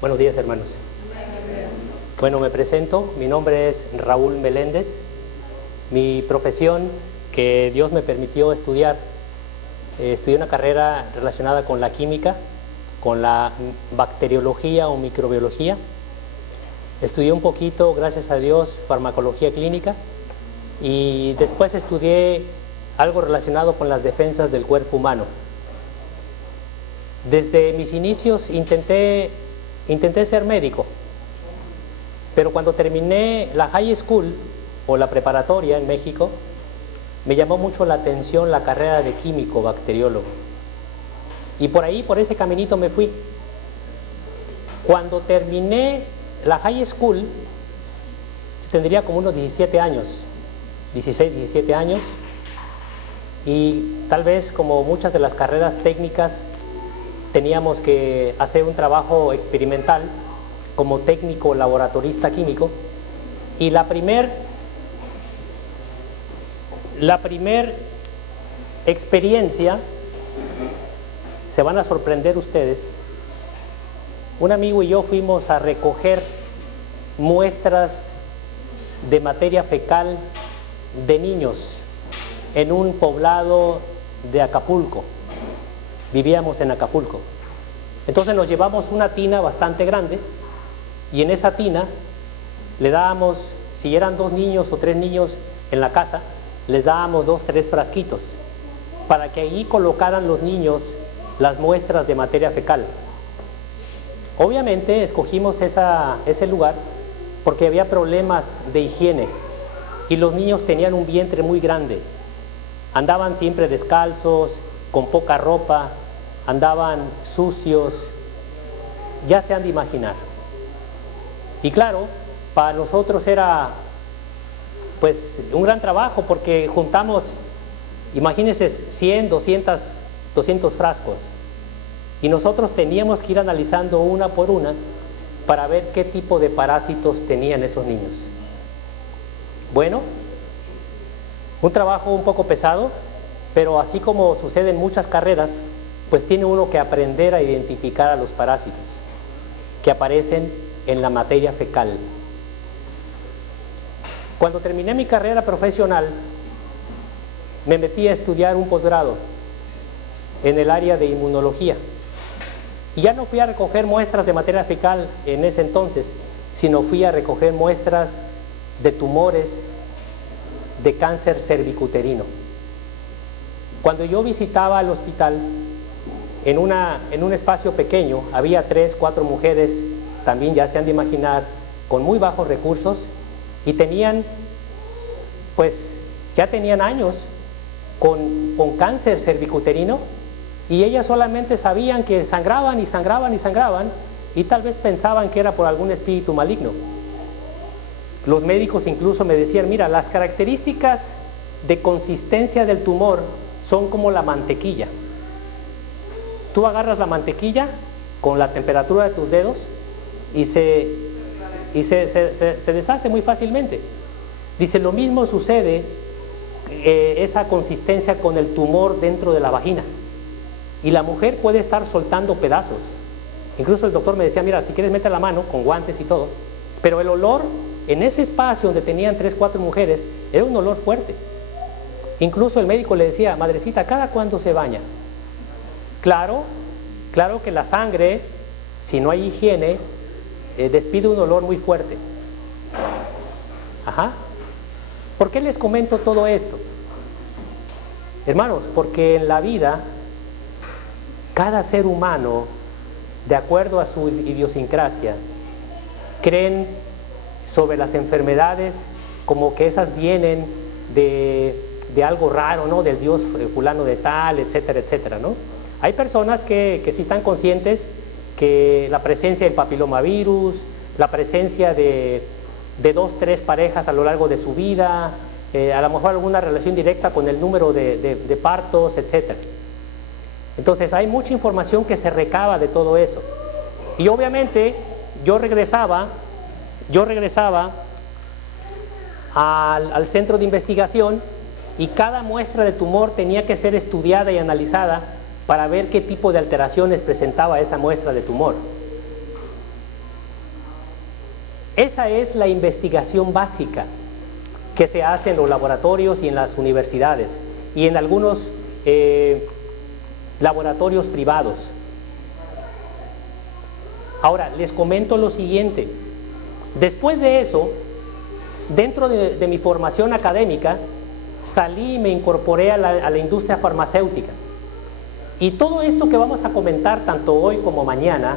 Buenos días, hermanos. Bueno, me presento. Mi nombre es Raúl Meléndez. Mi profesión que Dios me permitió estudiar, estudié una carrera relacionada con la química, con la bacteriología o microbiología. Estudié un poquito, gracias a Dios, farmacología clínica y después estudié algo relacionado con las defensas del cuerpo humano. Desde mis inicios intenté ser médico, pero cuando terminé la high school o la preparatoria en México, me llamó mucho la atención la carrera de químico bacteriólogo. Y por ahí, por ese caminito me fui. Cuando terminé la high school, tendría como unos 17 años, 16, 17 años, y tal vez como muchas de las carreras técnicas, teníamos que hacer un trabajo experimental como técnico laboratorista químico, y la primer experiencia, se van a sorprender ustedes, un amigo y yo fuimos a recoger muestras de materia fecal de niños en un poblado de Acapulco. Vivíamos en Acapulco. Entonces nos llevamos una tina bastante grande y en esa tina le dábamos, si eran 2 niños o 3 niños en la casa, les dábamos 2, 3 frasquitos para que ahí colocaran los niños las muestras de materia fecal. Obviamente escogimos ese lugar porque había problemas de higiene y los niños tenían un vientre muy grande. Andaban siempre descalzos, con poca ropa, andaban sucios, ya se han de imaginar. Y claro, para nosotros era pues un gran trabajo porque juntamos, imagínense, 100, 200 frascos. Y nosotros teníamos que ir analizando una por una para ver qué tipo de parásitos tenían esos niños. Bueno, un trabajo un poco pesado, pero así como sucede en muchas carreras, pues tiene uno que aprender a identificar a los parásitos que aparecen en la materia fecal. Cuando terminé mi carrera profesional, me metí a estudiar un posgrado en el área de inmunología. Y ya no fui a recoger muestras de materia fecal en ese entonces, sino fui a recoger muestras de tumores de cáncer cervicuterino. Cuando yo visitaba el hospital, en un espacio pequeño, había 3, 4 mujeres, también ya se han de imaginar, con muy bajos recursos, y tenían, pues, ya tenían años con cáncer cervicuterino, y ellas solamente sabían que sangraban y sangraban y sangraban, y tal vez pensaban que era por algún espíritu maligno. Los médicos incluso me decían, mira, las características de consistencia del tumor son como la mantequilla. Tú agarras la mantequilla con la temperatura de tus dedos y se deshace muy fácilmente. Dice, lo mismo sucede esa consistencia con el tumor dentro de la vagina. Y la mujer puede estar soltando pedazos. Incluso el doctor me decía, mira, si quieres mete la mano con guantes y todo, pero el olor en ese espacio donde tenían 3, 4 mujeres era un olor fuerte. Incluso el médico le decía, madrecita, ¿cada cuándo se baña? Claro que la sangre, si no hay higiene, despide un olor muy fuerte. Ajá. ¿Por qué les comento todo esto? Hermanos, porque en la vida, cada ser humano, de acuerdo a su idiosincrasia, creen sobre las enfermedades como que esas vienen de algo raro, ¿no? Del dios fulano de tal, etcétera, etcétera, ¿no? Hay personas que sí están conscientes que la presencia del papilomavirus, la presencia de 2, 3 parejas a lo largo de su vida, a lo mejor alguna relación directa con el número de partos, etcétera. Entonces hay mucha información que se recaba de todo eso. Y obviamente yo regresaba al centro de investigación y cada muestra de tumor tenía que ser estudiada y analizada para ver qué tipo de alteraciones presentaba esa muestra de tumor. Esa es la investigación básica que se hace en los laboratorios y en las universidades y en algunos laboratorios privados. Ahora, les comento lo siguiente. Después de eso, dentro de mi formación académica, salí y me incorporé a la industria farmacéutica. Y todo esto que vamos a comentar, tanto hoy como mañana,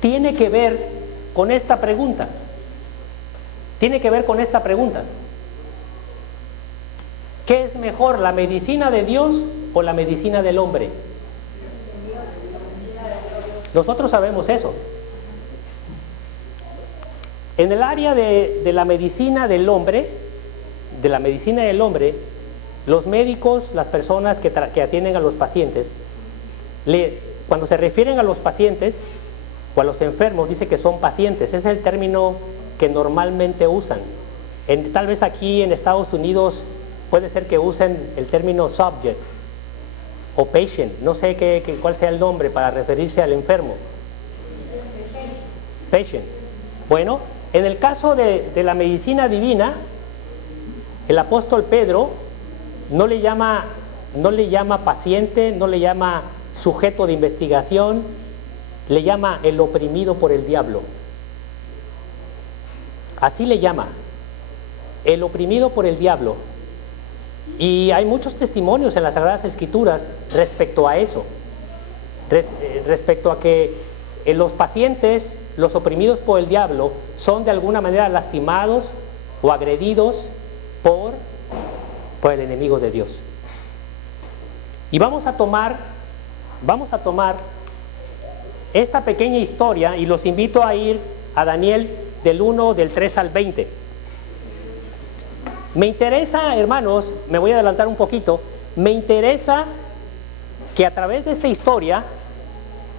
tiene que ver con esta pregunta. Tiene que ver con esta pregunta. ¿Qué es mejor, la medicina de Dios o la medicina del hombre? Nosotros sabemos eso. En el área de la medicina del hombre, los médicos, las personas que atienden a los pacientes, cuando se refieren a los pacientes o a los enfermos, dice que son pacientes. Ese es el término que normalmente usan. Tal vez aquí en Estados Unidos puede ser que usen el término subject o patient, no sé cuál sea el nombre para referirse al enfermo. Patient. Bueno, en el caso de la medicina divina, el apóstol Pedro no le llama paciente, no le llama sujeto de investigación, le llama el oprimido por el diablo. Así le llama, el oprimido por el diablo. Y hay muchos testimonios en las Sagradas Escrituras respecto a eso, respecto a que los pacientes, los oprimidos por el diablo, son de alguna manera lastimados o agredidos por el enemigo de Dios. Y vamos a tomar esta pequeña historia y los invito a ir a Daniel del 3 al 20. Me interesa, hermanos, me voy a adelantar un poquito, me interesa que a través de esta historia,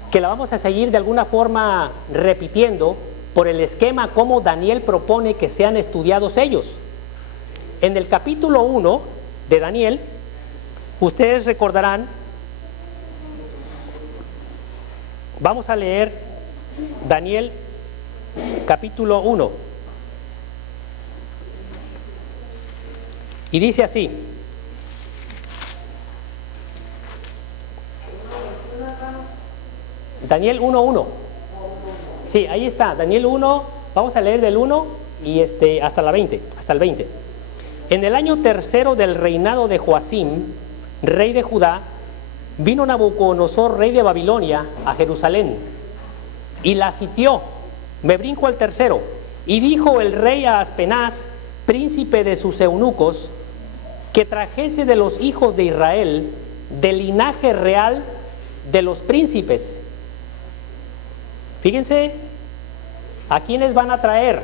que la vamos a seguir de alguna forma repitiendo por el esquema como Daniel propone que sean estudiados ellos. En el capítulo 1 de Daniel, ustedes recordarán, vamos a leer Daniel capítulo 1. Y dice así: Daniel 1:1. Sí, ahí está, Daniel 1, vamos a leer del 1 y hasta el 20. En el año tercero del reinado de Joacim, rey de Judá, vino Nabucodonosor, rey de Babilonia, a Jerusalén y la sitió. Me brinco al tercero. Y dijo el rey a Aspenaz, príncipe de sus eunucos, que trajese de los hijos de Israel, del linaje real de los príncipes. Fíjense, ¿a quiénes van a traer?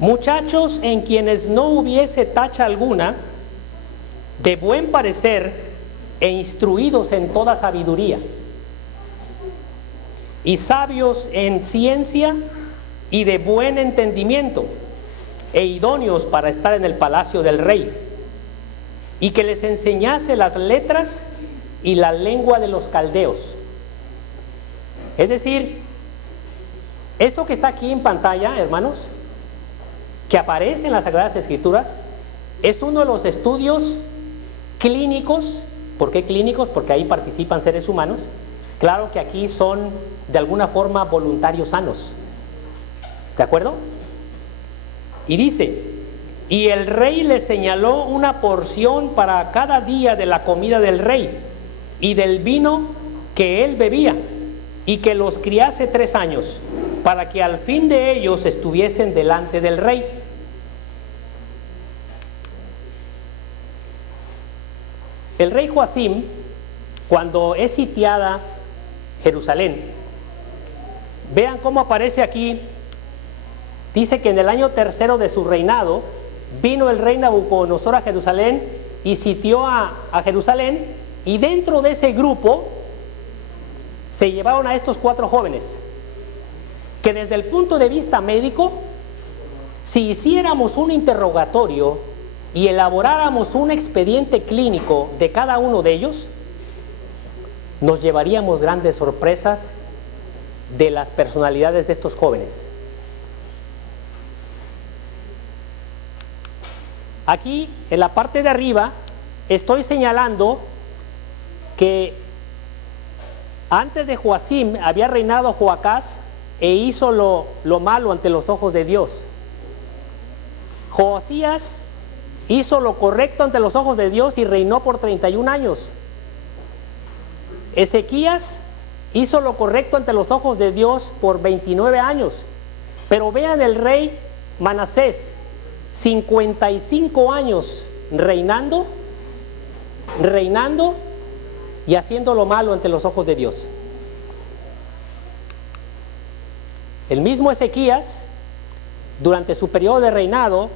Muchachos en quienes no hubiese tacha alguna, de buen parecer e instruidos en toda sabiduría, y sabios en ciencia y de buen entendimiento, e idóneos para estar en el palacio del rey, y que les enseñase las letras y la lengua de los caldeos. Es decir, esto que está aquí en pantalla, hermanos, que aparece en las Sagradas Escrituras, es uno de los estudios clínicos. ¿Por qué clínicos? Porque ahí participan seres humanos. Claro que aquí son de alguna forma voluntarios sanos. ¿De acuerdo? Y dice: y el rey le señaló una porción para cada día de la comida del rey y del vino que él bebía, y que los criase 3 años, para que al fin de ellos estuviesen delante del rey. El rey Joacim, cuando es sitiada Jerusalén, vean cómo aparece aquí. Dice que en el año tercero de su reinado vino el rey Nabucodonosor a Jerusalén y sitió a Jerusalén, y dentro de ese grupo se llevaron a estos 4 jóvenes que desde el punto de vista médico, si hiciéramos un interrogatorio y elaboráramos un expediente clínico de cada uno de ellos, nos llevaríamos grandes sorpresas de las personalidades de estos jóvenes. Aquí, en la parte de arriba, estoy señalando que antes de Joacim había reinado Joacás e hizo lo malo ante los ojos de Dios. Josías hizo lo correcto ante los ojos de Dios y reinó por 31 años. Ezequías hizo lo correcto ante los ojos de Dios por 29 años. Pero vean el rey Manasés, 55 años reinando y haciendo lo malo ante los ojos de Dios. El mismo Ezequías, durante su periodo de reinado,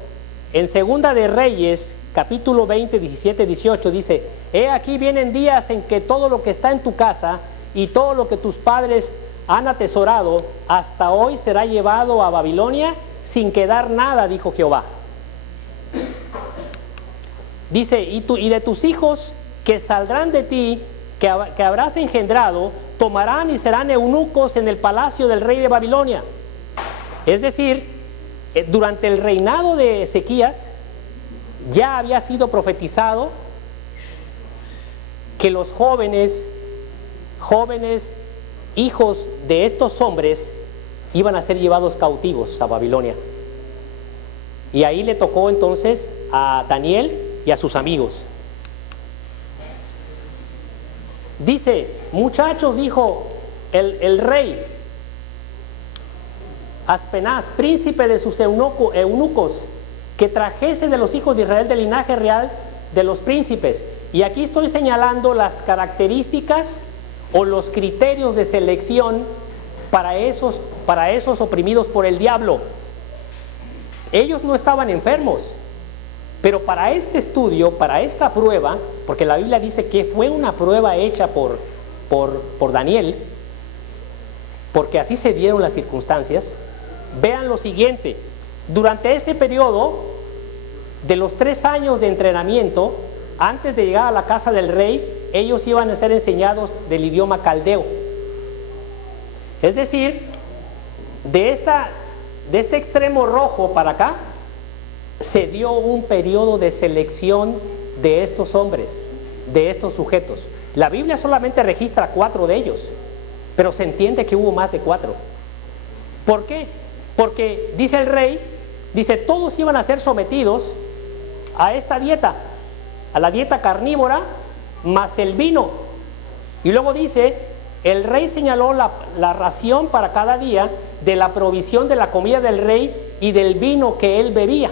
en Segunda de Reyes, capítulo 20, 17, 18, dice: he aquí vienen días en que todo lo que está en tu casa y todo lo que tus padres han atesorado hasta hoy será llevado a Babilonia sin quedar nada, dijo Jehová. Dice: y de tus hijos que saldrán de ti, que habrás engendrado, tomarán y serán eunucos en el palacio del rey de Babilonia. Es decir, durante el reinado de Ezequías ya había sido profetizado que los jóvenes hijos de estos hombres iban a ser llevados cautivos a Babilonia. Y ahí le tocó entonces a Daniel y a sus amigos. Dice: muchachos, dijo el rey Aspenaz, príncipe de sus eunucos, que trajese de los hijos de Israel del linaje real de los príncipes. Y aquí estoy señalando las características o los criterios de selección para esos oprimidos por el diablo. Ellos no estaban enfermos, pero para este estudio, para esta prueba, porque la Biblia dice que fue una prueba hecha por Daniel, porque así se dieron las circunstancias. Vean lo siguiente: durante este periodo de los 3 años de entrenamiento, antes de llegar a la casa del rey, ellos iban a ser enseñados del idioma caldeo. Es decir, de este extremo rojo para acá, se dio un periodo de selección de estos hombres, de estos sujetos. La Biblia solamente registra 4 de ellos, pero se entiende que hubo más de 4. ¿Por qué? Porque dice el rey, dice, todos iban a ser sometidos a esta dieta, a la dieta carnívora, más el vino. Y luego dice, el rey señaló la ración para cada día de la provisión de la comida del rey y del vino que él bebía.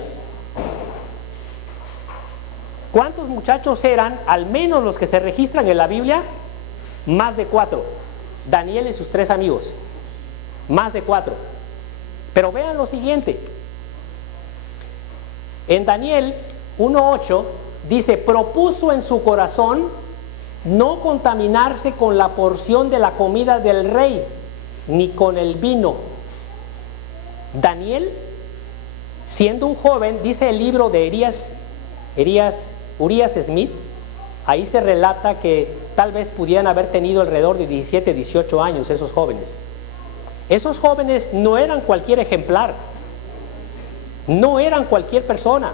¿Cuántos muchachos eran? Al menos los que se registran en la Biblia, más de 4. Daniel y sus 3 amigos, más de 4. Pero vean lo siguiente: en Daniel 1:8 dice: propuso en su corazón no contaminarse con la porción de la comida del rey, ni con el vino. Daniel, siendo un joven, dice el libro de Urias Smith, ahí se relata que tal vez pudieran haber tenido alrededor de 17, 18 años esos jóvenes. Esos jóvenes no eran cualquier ejemplar, no eran cualquier persona,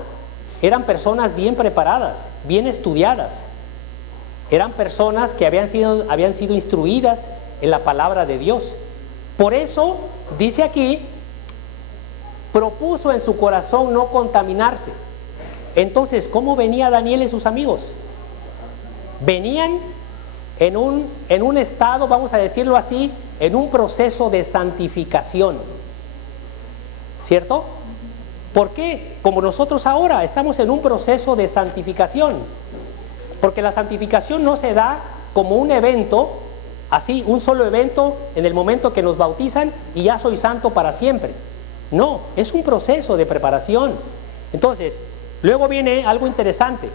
eran personas bien preparadas, bien estudiadas, eran personas que habían sido instruidas en la palabra de Dios. Por eso dice aquí, propuso en su corazón no contaminarse. Entonces, ¿cómo venía Daniel y sus amigos? Venían en un estado, vamos a decirlo así, en un proceso de santificación, ¿cierto? ¿Por qué? Como nosotros ahora estamos en un proceso de santificación, porque la santificación no se da como un evento, así, un solo evento en el momento que nos bautizan y ya soy santo para siempre. No, es un proceso de preparación. Entonces, luego viene algo interesante.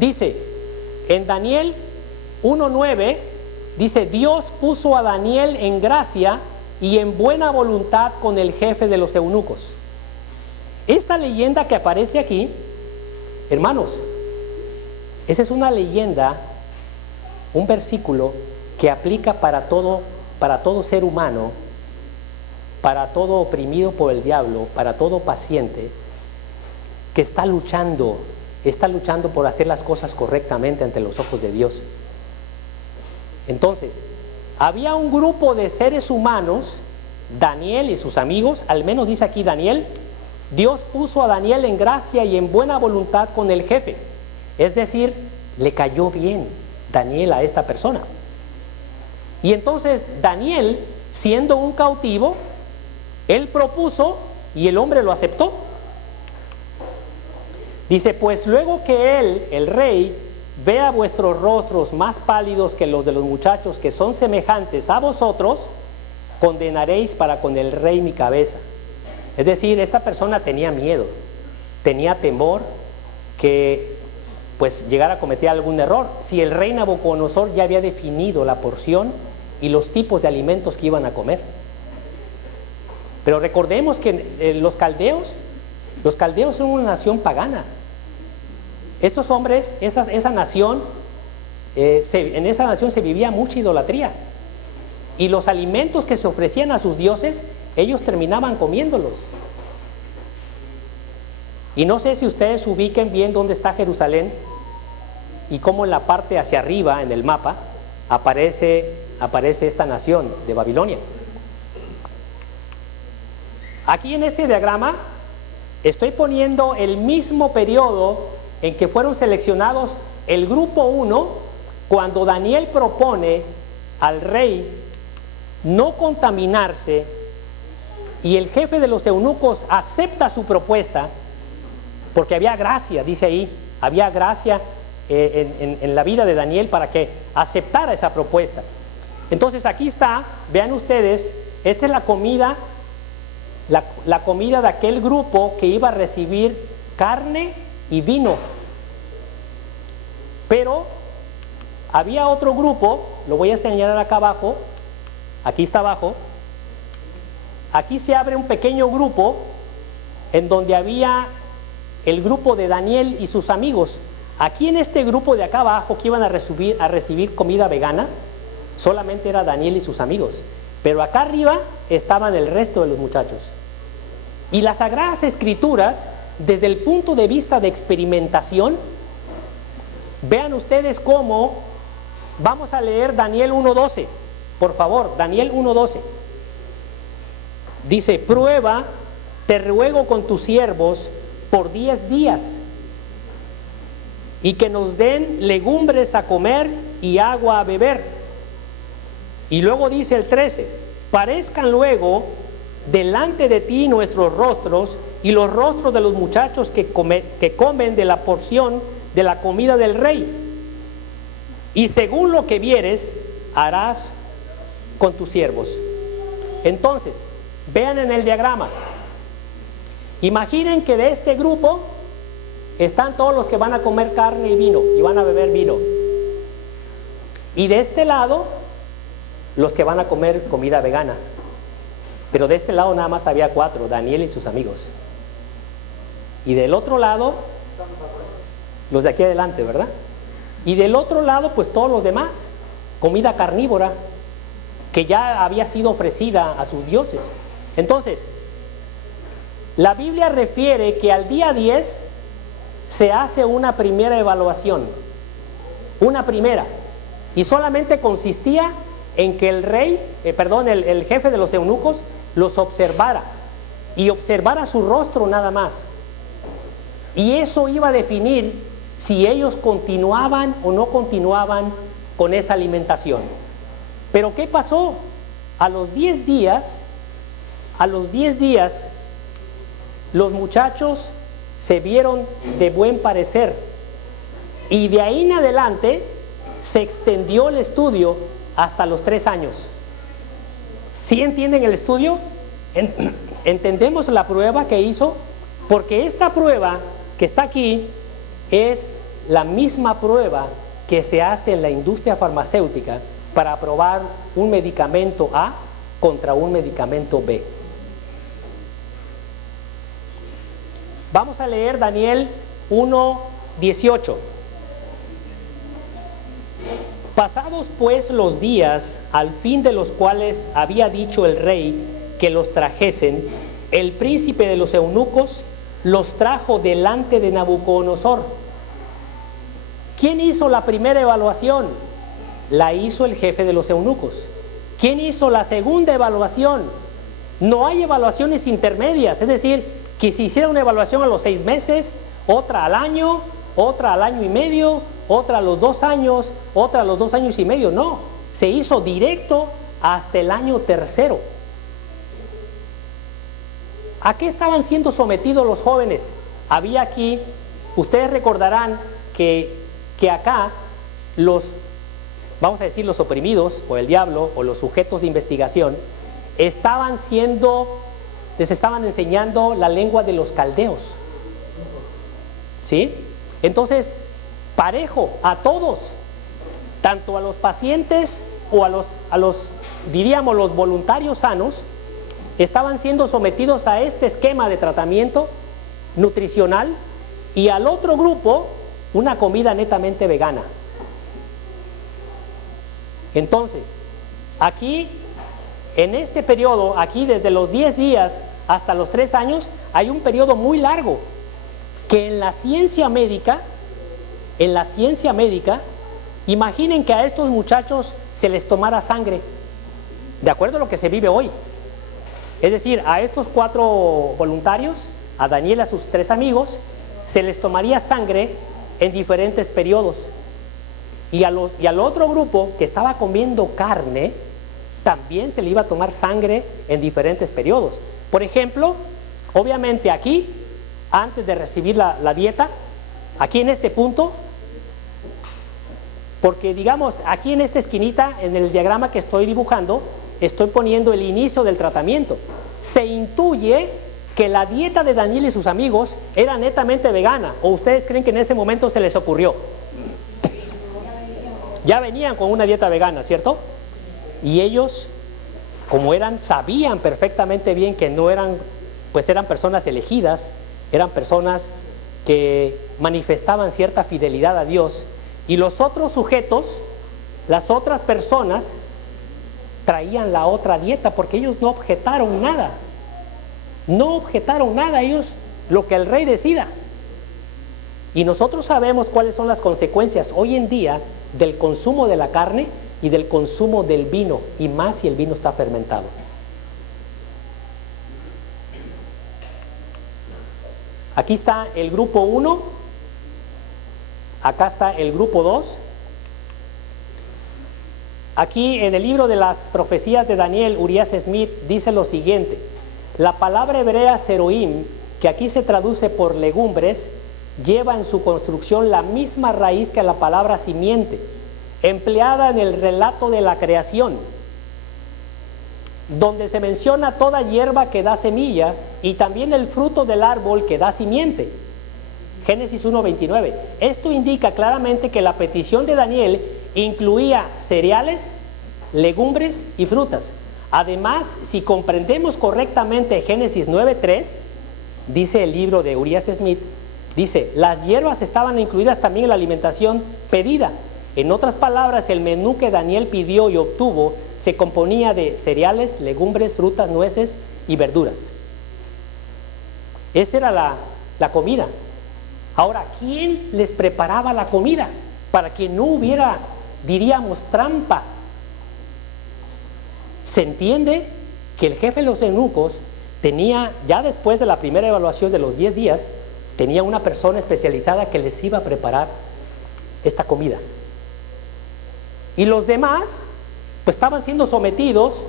Dice, en Daniel 1:9, dice: Dios puso a Daniel en gracia y en buena voluntad con el jefe de los eunucos. Esta leyenda que aparece aquí, hermanos, esa es una leyenda, un versículo que aplica para para todo ser humano, para todo oprimido por el diablo, para todo paciente que está luchando por hacer las cosas correctamente ante los ojos de Dios. Entonces, había un grupo de seres humanos, Daniel y sus amigos, al menos dice aquí Daniel, Dios puso a Daniel en gracia y en buena voluntad con el jefe. Es decir, le cayó bien Daniel a esta persona. Y entonces Daniel, siendo un cautivo, él propuso y el hombre lo aceptó. Dice, pues luego que él, el rey, vea vuestros rostros más pálidos que los de los muchachos que son semejantes a vosotros, condenaréis para con el rey mi cabeza. Es decir, esta persona tenía miedo, tenía temor que pues llegara a cometer algún error. Si el rey Nabucodonosor ya había definido la porción y los tipos de alimentos que iban a comer. Pero recordemos que los caldeos son una nación pagana. Estos hombres, esa nación, en esa nación se vivía mucha idolatría. Y los alimentos que se ofrecían a sus dioses, ellos terminaban comiéndolos. Y no sé si ustedes ubiquen bien dónde está Jerusalén y cómo en la parte hacia arriba, en el mapa, aparece esta nación de Babilonia. Aquí en este diagrama estoy poniendo el mismo periodo en que fueron seleccionados el grupo 1 cuando Daniel propone al rey no contaminarse y el jefe de los eunucos acepta su propuesta porque había gracia, dice ahí, había gracia en la vida de Daniel para que aceptara esa propuesta. Entonces aquí está, vean ustedes, esta es la comida, la comida de aquel grupo que iba a recibir carne y vino. Pero había otro grupo, lo voy a señalar acá abajo, aquí está abajo, aquí se abre un pequeño grupo en donde había el grupo de Daniel y sus amigos. Aquí en este grupo de acá abajo que iban a recibir comida vegana, solamente era Daniel y sus amigos. Pero acá arriba estaban el resto de los muchachos. Y las Sagradas Escrituras, desde el punto de vista de experimentación, vean ustedes cómo, vamos a leer Daniel 1:12, por favor, Daniel 1:12. Dice, prueba, te ruego con tus siervos por 10 días, y que nos den legumbres a comer y agua a beber. Y luego dice el 13, parezcan luego delante de ti nuestros rostros y los rostros de los muchachos que comen de la porción de la comida del rey. Y según lo que vieres, harás con tus siervos. Entonces, vean en el diagrama. Imaginen que de este grupo están todos los que van a comer carne y vino y van a beber vino. Y de este lado, los que van a comer comida vegana. Pero de este lado nada más había 4, Daniel y sus amigos. Y del otro lado, los de aquí adelante, ¿verdad? Y del otro lado, pues todos los demás, comida carnívora, que ya había sido ofrecida a sus dioses. Entonces, la Biblia refiere que al día 10 se hace una primera evaluación, una primera, y solamente consistía en que el jefe de los eunucos los observara y observara su rostro nada más, y eso iba a definir si ellos continuaban o no continuaban con esa alimentación. Pero ¿qué pasó? A los 10 días los muchachos se vieron de buen parecer, y de ahí en adelante se extendió el estudio hasta los 3 años. ¿Sí entienden el estudio? ¿Entendemos la prueba que hizo? Porque esta prueba que está aquí es la misma prueba que se hace en la industria farmacéutica para probar un medicamento A contra un medicamento B. Vamos a leer Daniel 1:18. Pasados pues los días, al fin de los cuales había dicho el rey que los trajesen, el príncipe de los eunucos los trajo delante de Nabucodonosor. ¿Quién hizo la primera evaluación? La hizo el jefe de los eunucos. ¿Quién hizo la segunda evaluación? No hay evaluaciones intermedias, es decir, que si hiciera una evaluación a los 6 meses, otra al año y medio, otra a los 2 años, otra a los 2 años y medio. No, se hizo directo hasta el año tercero. ¿A qué estaban siendo sometidos los jóvenes? Había aquí, ustedes recordarán que acá los, vamos a decir, los oprimidos por el diablo o los sujetos de investigación, les estaban enseñando la lengua de los caldeos. ¿Sí? Entonces, parejo a todos, tanto a los pacientes o a los diríamos los voluntarios sanos, estaban siendo sometidos a este esquema de tratamiento nutricional, y al otro grupo una comida netamente vegana. Entonces, aquí en este periodo, aquí desde los 10 días hasta los 3 años, hay un periodo muy largo que en la ciencia médica, imaginen que a estos muchachos se les tomara sangre, de acuerdo a lo que se vive hoy. Es decir, a estos 4 voluntarios, a Daniel y a sus 3 amigos, se les tomaría sangre en diferentes periodos. Y al otro grupo que estaba comiendo carne, también se le iba a tomar sangre en diferentes periodos. Por ejemplo, obviamente aquí, antes de recibir la dieta, aquí en este punto, porque digamos, aquí en esta esquinita, en el diagrama que estoy dibujando, estoy poniendo el inicio del tratamiento. Se intuye que la dieta de Daniel y sus amigos era netamente vegana, ¿o ustedes creen que en ese momento se les ocurrió? Ya venían con una dieta vegana, ¿cierto? Y ellos, como sabían perfectamente bien que no eran, pues eran personas elegidas, eran personas que manifestaban cierta fidelidad a Dios, y los otros sujetos, las otras personas, traían la otra dieta, porque ellos no objetaron nada. No objetaron nada, ellos lo que el rey decida. Y nosotros sabemos cuáles son las consecuencias hoy en día del consumo de la carne y del consumo del vino, y más si el vino está fermentado. Aquí está el grupo 1, acá está el grupo 2. Aquí en el libro de las profecías de Daniel, Urias Smith dice lo siguiente: la palabra hebrea seroim, que aquí se traduce por legumbres, lleva en su construcción la misma raíz que la palabra simiente, empleada en el relato de la creación, donde se menciona toda hierba que da semilla y también el fruto del árbol que da simiente. Génesis 1:29. Esto indica claramente que la petición de Daniel incluía cereales, legumbres y frutas. Además, si comprendemos correctamente Génesis 9:3, dice el libro de Urias Smith, dice, las hierbas estaban incluidas también en la alimentación pedida. En otras palabras, el menú que Daniel pidió y obtuvo se componía de cereales, legumbres, frutas, nueces y verduras. Esa era la comida. Ahora, ¿quién les preparaba la comida? Para que no hubiera, diríamos, trampa. Se entiende que el jefe de los eunucos tenía, ya después de la primera evaluación de los 10 días, tenía una persona especializada que les iba a preparar esta comida. Y los demás, pues estaban siendo sometidos,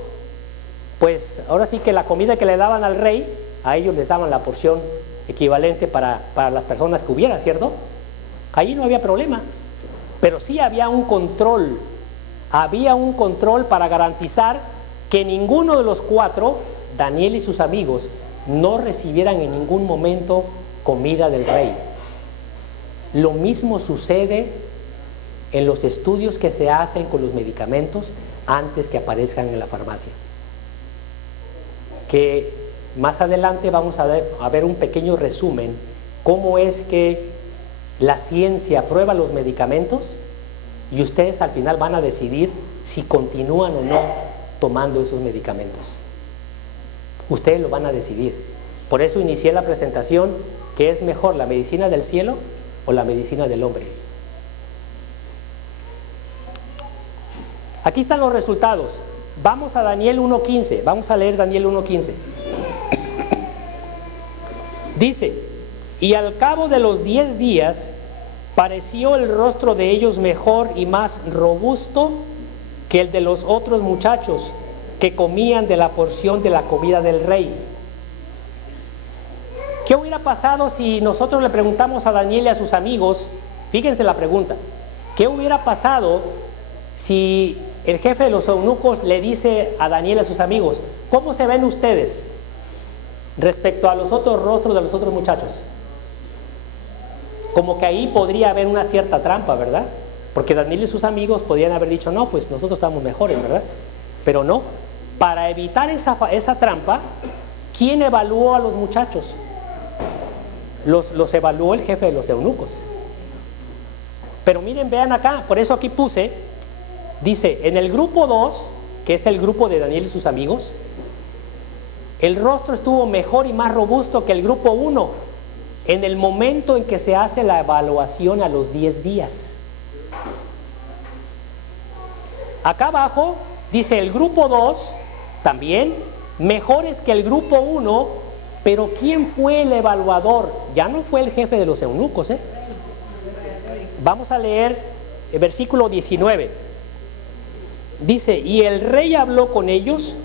pues ahora sí que la comida que le daban al rey, a ellos les daban la porción equivalente para las personas que hubiera, ¿cierto? Ahí no había problema, pero sí había un control para garantizar que ninguno de los 4, Daniel y sus amigos, no recibieran en ningún momento comida del rey. Lo mismo sucede en los estudios que se hacen con los medicamentos antes que aparezcan en la farmacia, que más adelante vamos a ver un pequeño resumen, cómo es que la ciencia prueba los medicamentos Y ustedes al final van a decidir si continúan o no tomando esos medicamentos. Ustedes lo van a decidir. Por eso inicié la presentación, que es mejor, la medicina del cielo o la medicina del hombre. Aquí están los resultados. Vamos a Daniel 1:15. Vamos a leer Daniel 1:15. Dice: y al cabo de los 10 días pareció el rostro de ellos mejor y más robusto que el de los otros muchachos que comían de la porción de la comida del rey. ¿Qué hubiera pasado si nosotros le preguntamos a Daniel y a sus amigos? Fíjense la pregunta. ¿Qué hubiera pasado si el jefe de los eunucos le dice a Daniel y a sus amigos: ¿cómo se ven ustedes respecto a los otros rostros de los otros muchachos? Como que ahí podría haber una cierta trampa, ¿verdad? Porque Daniel y sus amigos podrían haber dicho: no, pues nosotros estamos mejores, ¿verdad? Pero no. Para evitar esa trampa, ¿quién evaluó a los muchachos? Los evaluó el jefe de los eunucos. Pero miren, vean acá, por eso aquí puse, dice, en el grupo 2, que es el grupo de Daniel y sus amigos, el rostro estuvo mejor y más robusto que el grupo 1 en el momento en que se hace la evaluación a los 10 días. Acá abajo dice el grupo 2 también mejores que el grupo 1, pero ¿quién fue el evaluador? Ya no fue el jefe de los eunucos, ¿eh? Vamos a leer el versículo 19. Dice: y el rey habló con ellos,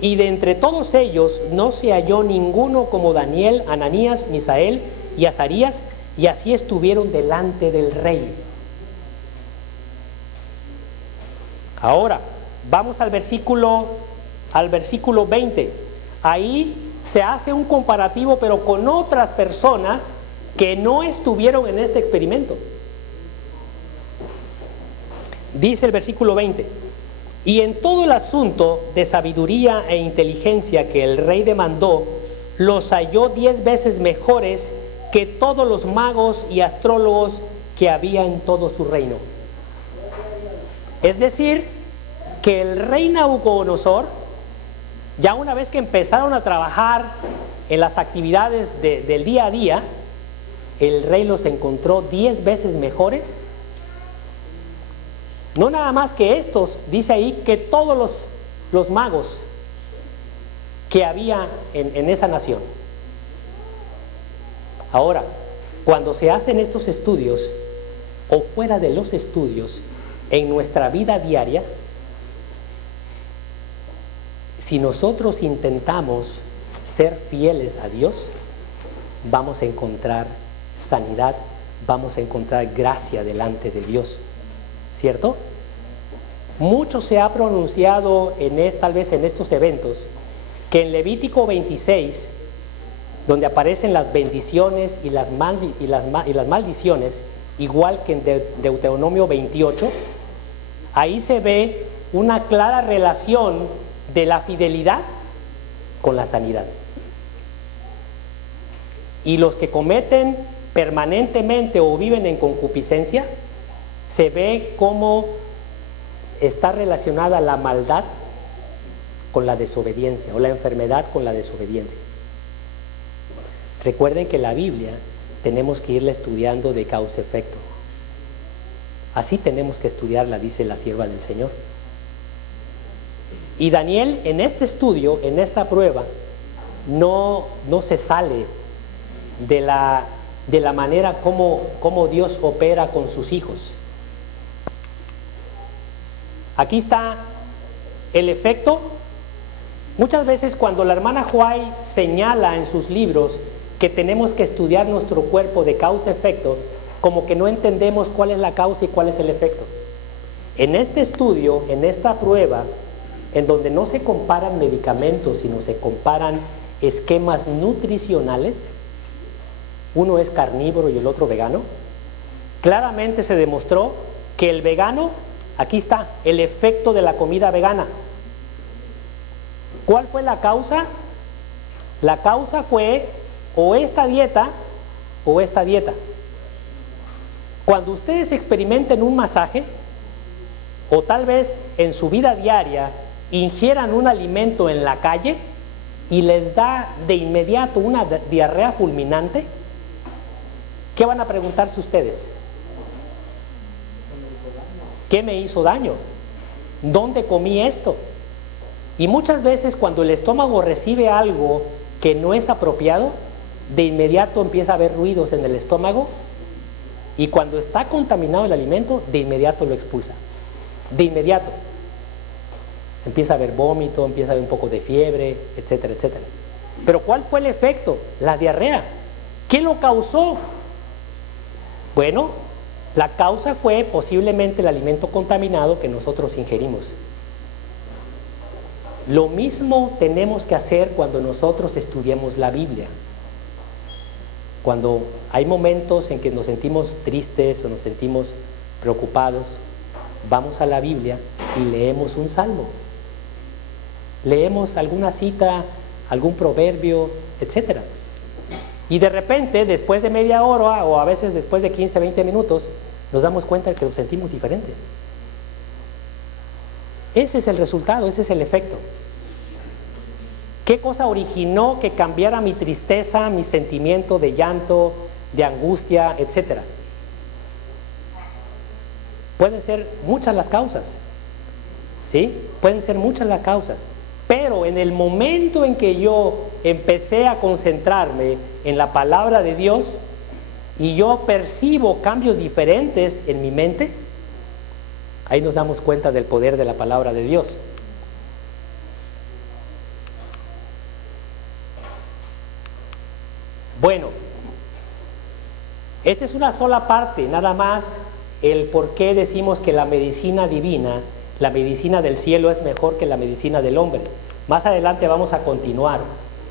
y de entre todos ellos no se halló ninguno como Daniel, Ananías, Misael y Azarías, y así estuvieron delante del rey. Ahora, vamos al versículo 20. Ahí se hace un comparativo, pero con otras personas que no estuvieron en este experimento. Dice el versículo 20: y en todo el asunto de sabiduría e inteligencia que el rey demandó, los halló 10 veces mejores que todos los magos y astrólogos que había en todo su reino. Es decir, que el rey Nabucodonosor, ya una vez que empezaron a trabajar en las actividades del día a día, el rey los encontró 10 veces mejores. No nada más que estos, dice ahí, que todos los magos que había en esa nación. Ahora, cuando se hacen estos estudios, o fuera de los estudios, en nuestra vida diaria, si nosotros intentamos ser fieles a Dios, vamos a encontrar sanidad, vamos a encontrar gracia delante de Dios, ¿cierto? Mucho se ha pronunciado tal vez en estos eventos, que en Levítico 26, donde aparecen las bendiciones y las maldiciones, igual que en Deuteronomio 28, ahí se ve una clara relación de la fidelidad con la sanidad. Y los que cometen permanentemente o viven en concupiscencia, se ve cómo está relacionada la maldad con la desobediencia, o la enfermedad con la desobediencia. Recuerden que la Biblia tenemos que irla estudiando de causa-efecto. Así tenemos que estudiarla, dice la sierva del Señor. Y Daniel, en este estudio, en esta prueba, no se sale de la manera como Dios opera con sus hijos. Aquí está el efecto. Muchas veces cuando la hermana Huay señala en sus libros que tenemos que estudiar nuestro cuerpo de causa-efecto, como que no entendemos cuál es la causa y cuál es el efecto. En este estudio, en esta prueba, en donde no se comparan medicamentos, sino se comparan esquemas nutricionales, uno es carnívoro y el otro vegano, claramente se demostró que el vegano, aquí está, el efecto de la comida vegana. ¿Cuál fue la causa? La causa fue o esta dieta o esta dieta. Cuando ustedes experimenten un masaje, o tal vez en su vida diaria ingieran un alimento en la calle y les da de inmediato una diarrea fulminante, ¿qué van a preguntarse ustedes? ¿Qué me hizo daño? ¿Dónde comí esto? Y muchas veces cuando el estómago recibe algo que no es apropiado, de inmediato empieza a haber ruidos en el estómago, y cuando está contaminado el alimento, de inmediato lo expulsa. De inmediato. Empieza a haber vómito, empieza a haber un poco de fiebre, etcétera, etcétera. Pero ¿cuál fue el efecto? La diarrea. ¿Qué lo causó? Bueno, la causa fue posiblemente el alimento contaminado que nosotros ingerimos. Lo mismo tenemos que hacer cuando nosotros estudiamos la Biblia. Cuando hay momentos en que nos sentimos tristes o nos sentimos preocupados, vamos a la Biblia y leemos un salmo. Leemos alguna cita, algún proverbio, etc. Y de repente, después de media hora o a veces después de 15, 20 minutos, nos damos cuenta de que nos sentimos diferente. Ese es el resultado, ese es el efecto. ¿Qué cosa originó que cambiara mi tristeza, mi sentimiento de llanto, de angustia, etcétera? Pueden ser muchas las causas, ¿sí? Pueden ser muchas las causas, pero en el momento en que yo empecé a concentrarme en la palabra de Dios y yo percibo cambios diferentes en mi mente, ahí nos damos cuenta del poder de la palabra de Dios. Bueno, esta es una sola parte, nada más el por qué decimos que la medicina divina, la medicina del cielo es mejor que la medicina del hombre. Más adelante vamos a continuar.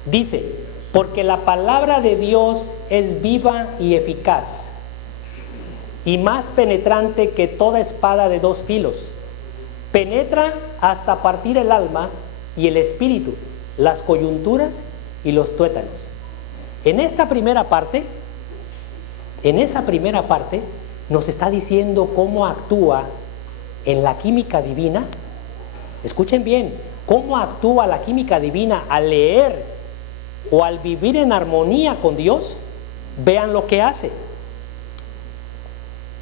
Dice, porque la palabra de Dios es viva y eficaz, y más penetrante que toda espada de dos filos. Penetra hasta partir el alma y el espíritu, las coyunturas y los tuétanos. En esta primera parte, nos está diciendo cómo actúa en la química divina. Escuchen bien, cómo actúa la química divina al leer o al vivir en armonía con Dios. Vean lo que hace.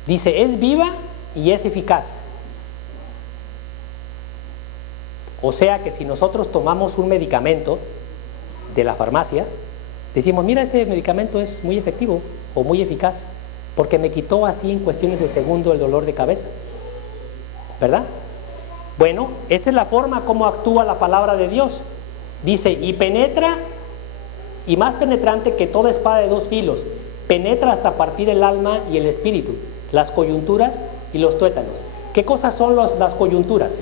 Dice, es viva y es eficaz. O sea que si nosotros tomamos un medicamento de la farmacia, decimos, mira, este medicamento es muy efectivo o muy eficaz, porque me quitó así en cuestiones de segundo el dolor de cabeza, ¿verdad? Bueno, esta es la forma como actúa la palabra de Dios. Dice, y penetra, y más penetrante que toda espada de dos filos, penetra hasta partir el alma y el espíritu, las coyunturas y los tuétanos. ¿Qué cosas son las coyunturas?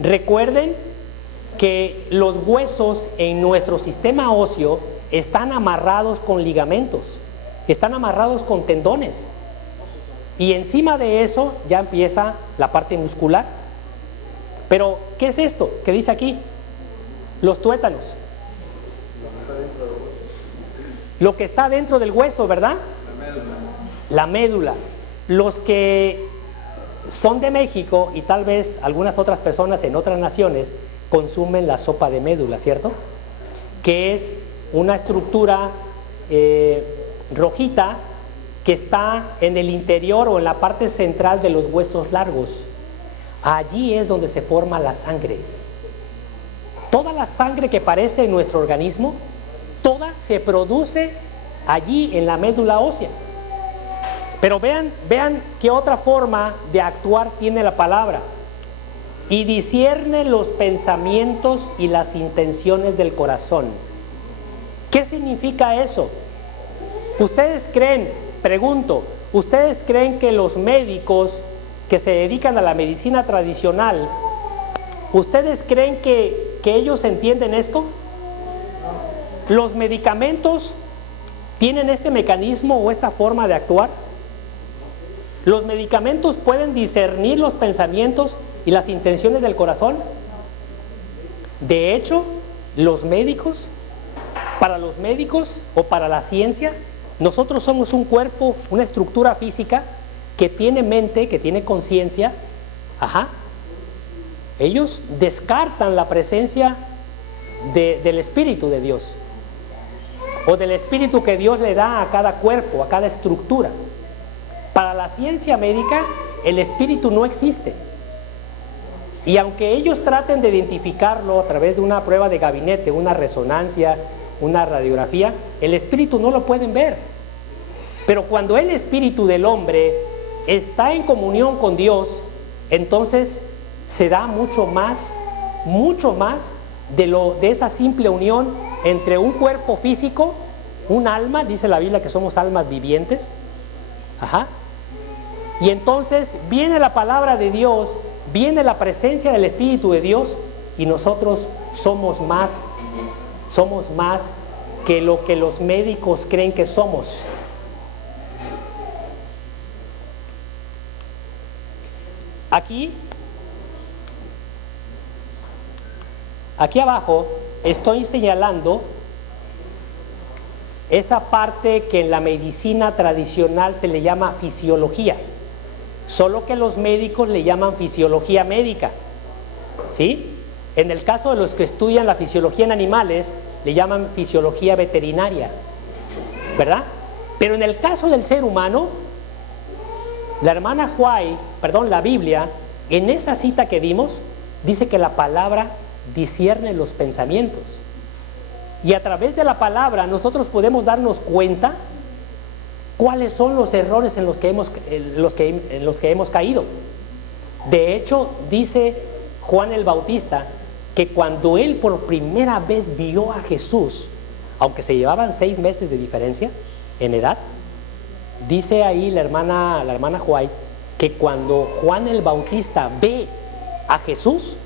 Recuerden que los huesos en nuestro sistema óseo están amarrados con ligamentos, están amarrados con tendones, y encima de eso ya empieza la parte muscular. Pero, ¿qué es esto que dice aquí? Los tuétanos. Lo que está dentro del hueso, ¿verdad? La médula. Los que son de México y tal vez algunas otras personas en otras naciones consumen la sopa de médula, ¿cierto? Que es una estructura rojita que está en el interior o en la parte central de los huesos largos. Allí es donde se forma la sangre. Toda la sangre que aparece en nuestro organismo, toda se produce allí en la médula ósea. Pero vean qué otra forma de actuar tiene la palabra. Y discierne los pensamientos y las intenciones del corazón. ¿Qué significa eso? ¿Ustedes creen, pregunto, ustedes creen que los médicos que se dedican a la medicina tradicional, ustedes creen que ellos entienden esto? ¿Los medicamentos tienen este mecanismo o esta forma de actuar? ¿Los medicamentos pueden discernir los pensamientos y las intenciones del corazón? De hecho, para los médicos o para la ciencia, nosotros somos un cuerpo, una estructura física que tiene mente, que tiene conciencia, ellos descartan la presencia del Espíritu de Dios, o del Espíritu que Dios le da a cada cuerpo, a cada estructura. Para la ciencia médica, el Espíritu no existe. Y aunque ellos traten de identificarlo a través de una prueba de gabinete, una resonancia, una radiografía, el Espíritu no lo pueden ver. Pero cuando el Espíritu del hombre está en comunión con Dios, entonces se da mucho más de esa simple unión entre un cuerpo físico, un alma, dice la Biblia que somos almas vivientes, y entonces viene la palabra de Dios, viene la presencia del Espíritu de Dios, y nosotros somos más que lo que los médicos creen que somos. Aquí abajo estoy señalando esa parte que en la medicina tradicional se le llama fisiología, solo que los médicos le llaman fisiología médica, ¿sí? En el caso de los que estudian la fisiología en animales, le llaman fisiología veterinaria, ¿verdad? Pero en el caso del ser humano, la Biblia, en esa cita que vimos, dice que la palabra discierne los pensamientos. Y a través de la palabra nosotros podemos darnos cuenta cuáles son los errores en los que hemos caído. De hecho, dice Juan el Bautista que cuando él por primera vez vio a Jesús, aunque se llevaban 6 meses de diferencia en edad, dice ahí la hermana White que cuando Juan el Bautista ve a Jesús,